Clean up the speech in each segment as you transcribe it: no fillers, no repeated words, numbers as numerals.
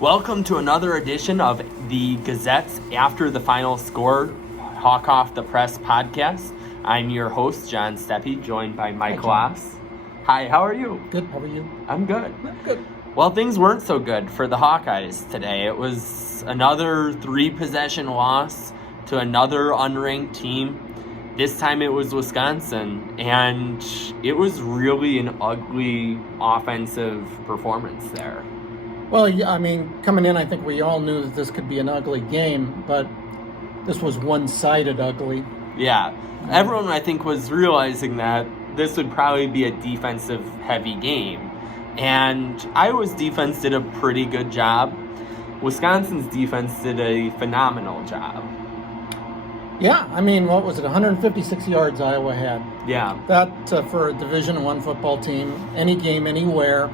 Welcome to another edition of the Gazette's After the Final Score Hawk Off the Press podcast. I'm your host, John Steppe, joined by Mike Hlas. Hi, how are you? Good, how are you? I'm good. Good. Well, things weren't so good for the Hawkeyes today. It was another 3-possession loss to another unranked team. This time it was Wisconsin, and it was really an ugly offensive performance there. Well, yeah, I mean, coming in, I think we all knew that this could be an ugly game, but this was one-sided ugly. Yeah. Everyone, I think, was realizing that this would probably be a defensive-heavy game. And Iowa's defense did a pretty good job. Wisconsin's defense did a phenomenal job. Yeah, I mean, what was it, 156 yards Iowa had. Yeah. That, for a Division I football team, any game, anywhere,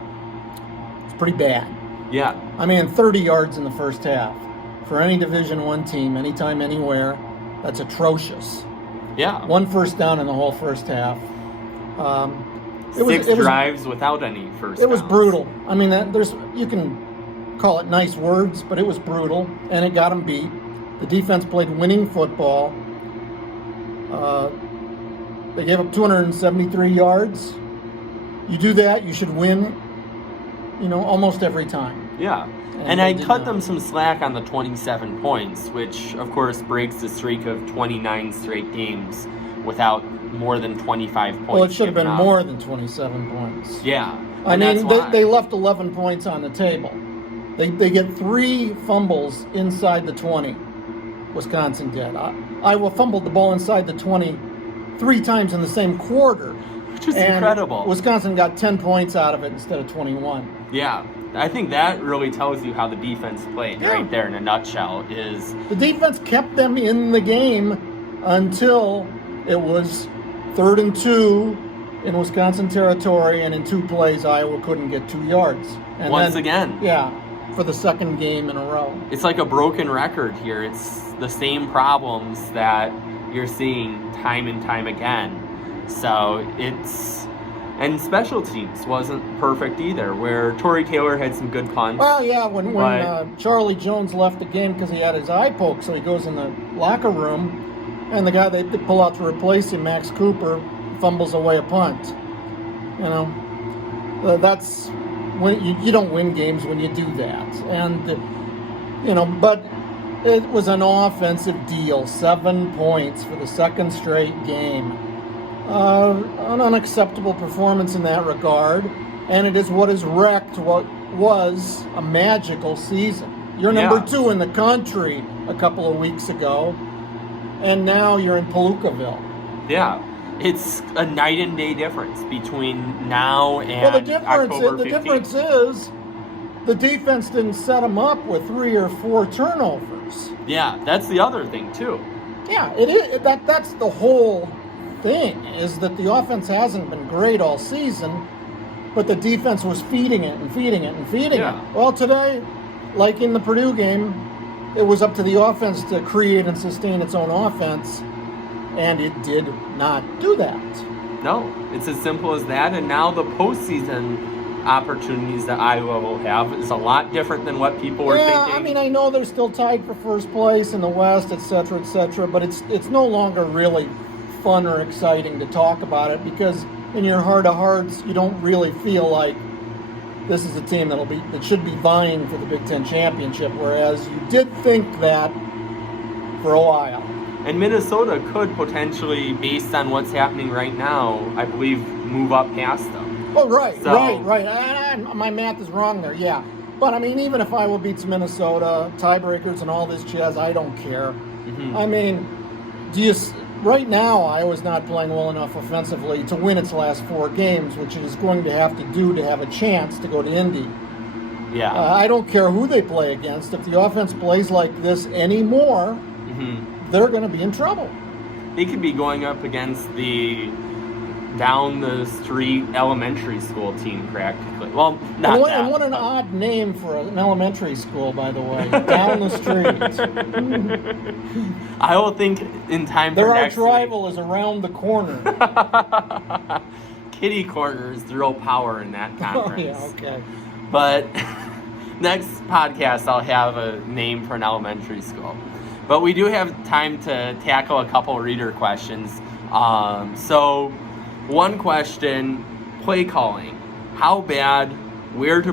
it's pretty bad. Yeah. I mean, 30 yards in the first half. For any Division I team, anytime, anywhere, that's atrocious. Yeah. One first down in the whole first half. Six drives without any first It was downs. brutal. I mean, you can call it nice words, but it was brutal, and it got them beat. The defense played winning football. They gave up 273 yards. You do that, you should win, almost every time. Yeah. And I cut them some slack on the 27 points, which, of course, breaks the streak of 29 straight games without more than 25 points. Well, it should have been more than 27 points. Yeah. I mean, they left 11 points on the table. They get 3 fumbles inside the 20. Wisconsin did. Iowa fumbled the ball inside the 20 3 times in the same quarter. Which is incredible. Wisconsin got 10 points out of it instead of 21. Yeah. I think that really tells you how the defense played right there in a nutshell. Is the defense kept them in the game until it was 3rd and 2 in Wisconsin territory, and in 2 plays Iowa couldn't get 2 yards. And Once again. Yeah, for the second game in a row. It's like a broken record here. It's the same problems that you're seeing time and time again. So and special teams wasn't perfect either, where Torrey Taylor had some good punts. Well, yeah, when Charlie Jones left the game because he had his eye poked, so he goes in the locker room, and the guy they pull out to replace him, Max Cooper, fumbles away a punt. That's when you don't win games when you do that. And, but it was an offensive deal, 7 points for the second straight game. An unacceptable performance in that regard, and it is what has wrecked what was a magical season. You're number 2 in the country a couple of weeks ago, and now you're in Palookaville. Yeah, it's a night and day difference between now and October 15th. The difference is the defense didn't set them up with 3 or 4 turnovers. Yeah, that's the other thing too. Yeah, it is. That's the whole thing, is that the offense hasn't been great all season, but the defense was feeding it and feeding it and feeding it. Well, today, like in the Purdue game, it was up to the offense to create and sustain its own offense, and it did not do that. No, it's as simple as that, and now the postseason opportunities that Iowa will have is a lot different than what people were thinking. I mean, I know they're still tied for first place in the West, et cetera, but it's no longer really fun or exciting to talk about it, because in your heart of hearts you don't really feel like this is a team that should be vying for the Big Ten championship, whereas you did think that for a while. And Minnesota could potentially, based on what's happening right now, I believe, move up past them. Oh, right. My math is wrong there, yeah. But I mean, even if Iowa beats Minnesota, tiebreakers and all this jazz, I don't care. Mm-hmm. I mean, right now, Iowa's not playing well enough offensively to win its last 4 games, which it is going to have to do to have a chance to go to Indy. Yeah. I don't care who they play against. If the offense plays like this anymore, they're going to be in trouble. They could be going up against the down the street elementary school team practically. Well, not that. And what an odd name for an elementary school, by the way. Down the street. I will think in time for next Their arch rival is around the corner. Kitty corner is the real power in that conference. Oh, yeah, okay. But next podcast I'll have a name for an elementary school. But we do have time to tackle a couple reader questions. So one question, play calling. How bad? Where to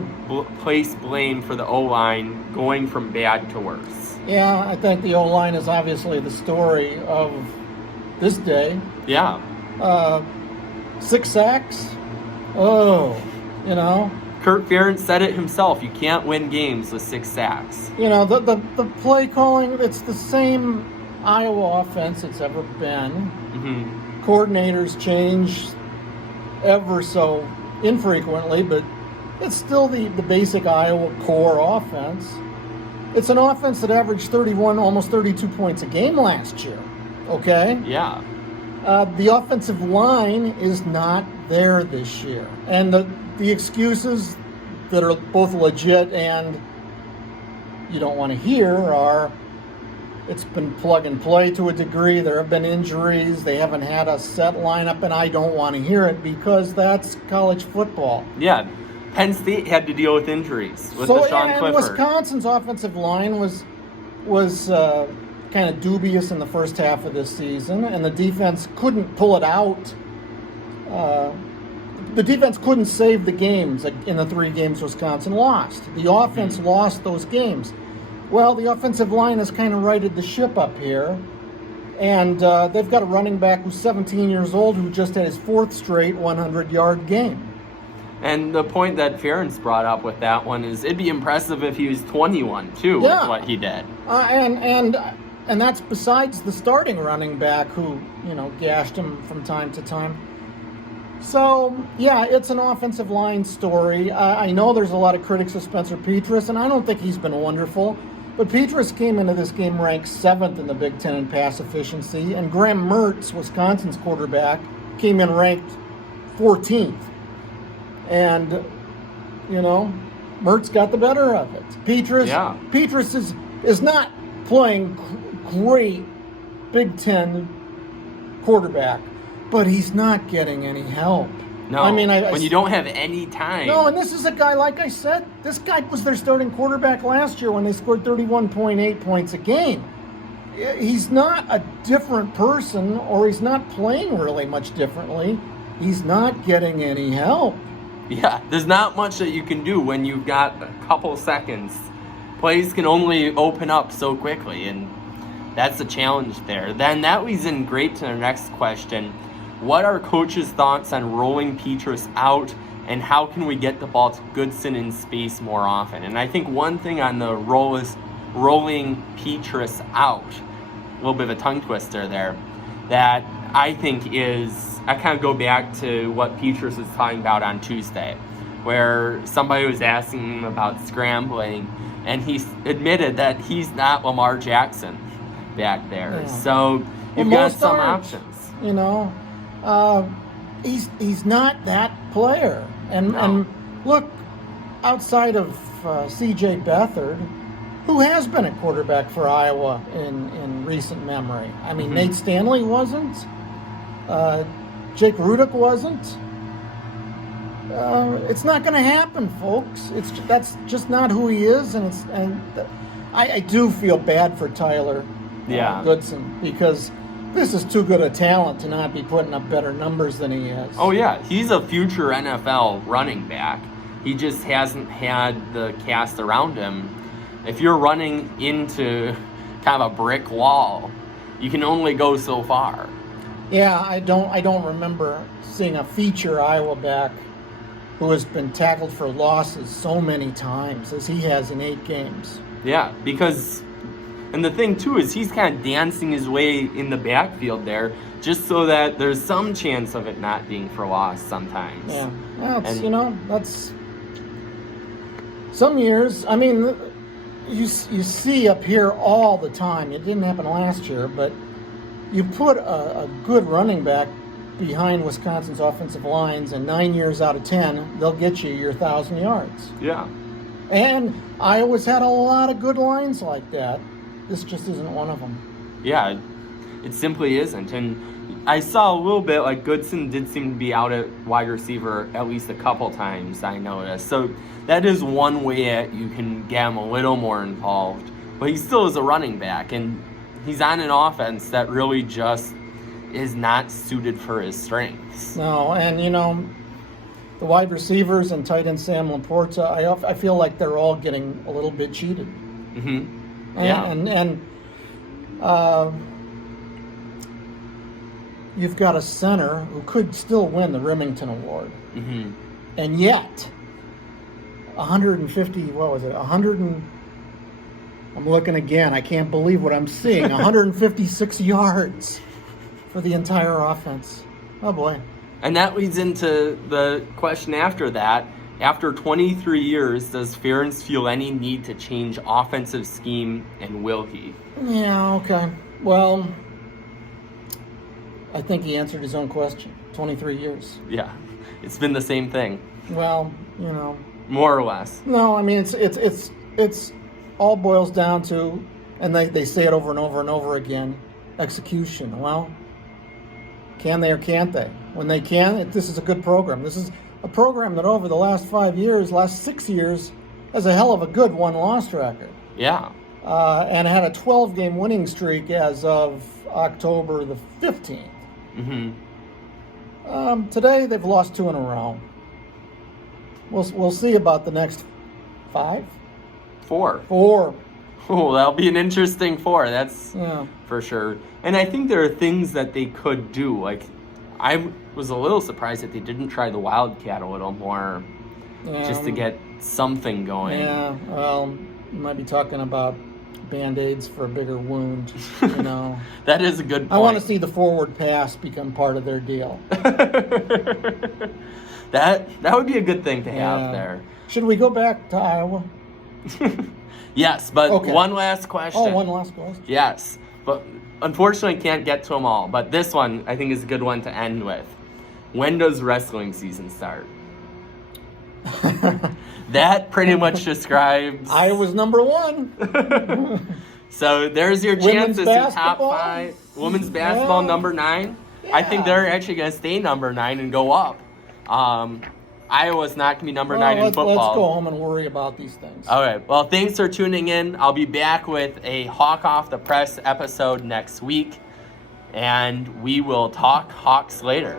place blame for the O-line going from bad to worse? Yeah, I think the O-line is obviously the story of this day. Yeah. 6 sacks? Oh, Kirk Ferentz said it himself. You can't win games with 6 sacks. The play calling, it's the same Iowa offense it's ever been. Mm-hmm. Coordinators change ever so infrequently, but it's still the basic Iowa core offense. It's an offense that averaged 31, almost 32 points a game last year. Okay? Yeah. The offensive line is not there this year. And the excuses that are both legit and you don't want to hear are it's been plug and play to a degree. There have been injuries. They haven't had a set lineup, and I don't want to hear it because that's college football. Yeah. Penn State had to deal with injuries with Deshaun Clifford. Wisconsin's offensive line was kind of dubious in the first half of this season, and the defense couldn't pull it out. The defense couldn't save the games in the 3 games Wisconsin lost. The offense lost those games. Well, the offensive line has kind of righted the ship up here, and they've got a running back who's 17 years old who just had his 4th straight 100-yard game. And the point that Ferentz brought up with that one is it'd be impressive if he was 21, too, with what he did. And that's besides the starting running back who, gashed him from time to time. So, yeah, it's an offensive line story. I know there's a lot of critics of Spencer Petras, and I don't think he's been wonderful. But Petras came into this game ranked 7th in the Big Ten in pass efficiency, and Graham Mertz, Wisconsin's quarterback, came in ranked 14th. And, Mertz got the better of it. Petras is not playing great Big Ten quarterback, but he's not getting any help. No, when you don't have any time. No, and this is a guy, like I said, this guy was their starting quarterback last year when they scored 31.8 points a game. He's not a different person, or he's not playing really much differently. He's not getting any help. Yeah, there's not much that you can do when you've got a couple seconds. Plays can only open up so quickly, and that's the challenge there. Then that leads in great to the next question. What are coaches' thoughts on rolling Petras out, and how can we get the ball to Goodson in space more often? And I think one thing on the rolling Petras out, a little bit of a tongue twister there, that I think is, I kind of go back to what Petras was talking about on Tuesday, where somebody was asking him about scrambling, and he admitted that he's not Lamar Jackson back there. Yeah. So you've got some options. He's not that player. And look, outside of C.J. Beathard, who has been a quarterback for Iowa in recent memory. I mean, Nate Stanley wasn't. Jake Rudick wasn't. It's not going to happen, folks. That's just not who he is, and I do feel bad for Tyler Goodson, because this is too good a talent to not be putting up better numbers than he is. Oh yeah, he's a future NFL running back. He just hasn't had the cast around him. If you're running into kind of a brick wall, you can only go so far. Yeah, I don't remember seeing a feature Iowa back who has been tackled for losses so many times as he has in 8 games. Yeah, because, and the thing too is he's kind of dancing his way in the backfield there just so that there's some chance of it not being for loss sometimes. Yeah, well, that's some years. I mean, you see up here all the time. It didn't happen last year, but you put a good running back behind Wisconsin's offensive lines, and 9 years out of 10, they'll get you your 1,000 yards. Yeah. And Iowa's had a lot of good lines like that. This just isn't one of them. Yeah. It simply isn't. And I saw a little bit, like Goodson did seem to be out at wide receiver at least a couple times, I noticed. So that is one way that you can get him a little more involved. But he still is a running back, and he's on an offense that really just is not suited for his strengths. No, and the wide receivers and tight end Sam Laporta, I feel like they're all getting a little bit cheated. Mm-hmm. Yeah. And you've got a center who could still win the Remington Award. Mm-hmm. And yet, 150, what was it? I'm looking again. I can't believe what I'm seeing. 156 yards for the entire offense. Oh, boy. And that leads into the question after that. After 23 years, does Ferentz feel any need to change offensive scheme, and will he? Yeah, okay. Well, I think he answered his own question. 23 years. Yeah, it's been the same thing. Well, more or less. No, I mean it's all boils down to, and they say it over and over and over again, execution. Well, can they or can't they? When they can, this is a good program. This is a program that over the last 6 years, has a hell of a good one-loss record. Yeah. And had a 12-game winning streak as of October the 15th. Mm-hmm. Today, they've lost 2 in a row. We'll see about the next 5? 4. Oh, that'll be an interesting 4. That's for sure. And I think there are things that they could do. Like, I was a little surprised that they didn't try the Wildcat a little more, just to get something going. Yeah, well, you might be talking about Band-Aids for a bigger wound, That is a good point. I want to see the forward pass become part of their deal. That would be a good thing to have there. Should we go back to Iowa? Yes, but okay. One last question. Oh, one last question. Yes, but unfortunately can't get to them all. But this one, I think, is a good one to end with. When does wrestling season start? That pretty much describes... Iowa's number 1. So there's your chances in top 5. Women's basketball, number 9. Yeah. I think they're actually going to stay number 9 and go up. Iowa's not going to be number 9 in football. Let's go home and worry about these things. All right. Well, thanks for tuning in. I'll be back with a Hawk Off the Press episode next week, and we will talk Hawks later.